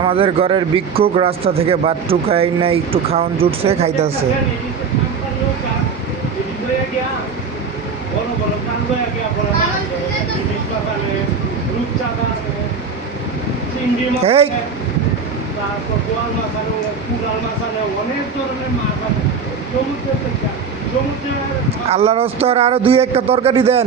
আমাদের ঘরের ভিক্ষুক রাস্তা থেকে বাট্টু খাই না একটু খাওয়ান জুটছে খাইতেছে এই! আনে, তারপর বোয়াল মাছ আনে কুড়াল মাছ আনে অনেক ধরনের মাছ আনে সমুদ্র সমুদ্রের মাছ আল্লাহর আরও দুই একটা তরকারি দেন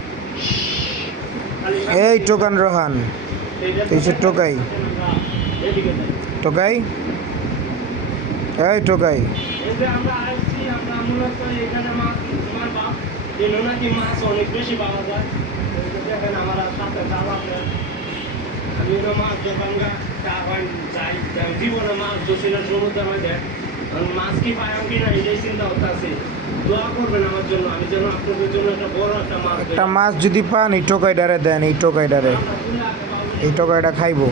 এই টোকান রোহান, এই যে টোকাই। টোকাই? এই টোকাই। আমি মাছ দোকান যাই জীবনে মাছ না সমুদ্রের আমি মাছ কি না এটাই চিন্তা করতে দোয়া করবেন আমার জন্য আমি যেন আপনাদের জন্য একটা বড় একটা মাছ একটা মাছ যদি পান এই টোকাইডারে দেন এই টোকাইডারে। এই খাইবো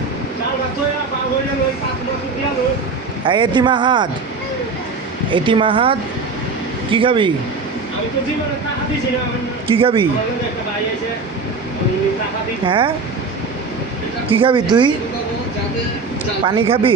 কি খাবি? কি খাবি? হ্যাঁ? কি খাবি তুই? পানি খাবি?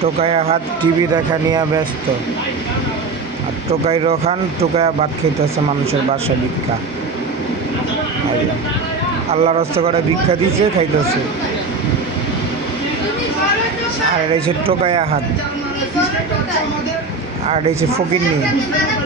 টোকাই হাত টিভি দেখা নিয়ে ব্যস্ত। আর টোকাই রোখান টোকায়া ভাত খেতেছে মানুষের বাসা ভিক্ষা। আল্লাহ রস্তা করে ভিক্ষা দিছে, খাইতেছে। আর এটা হচ্ছে টোকায়া হাত। আর এটা হচ্ছে ফকির নিয়ে।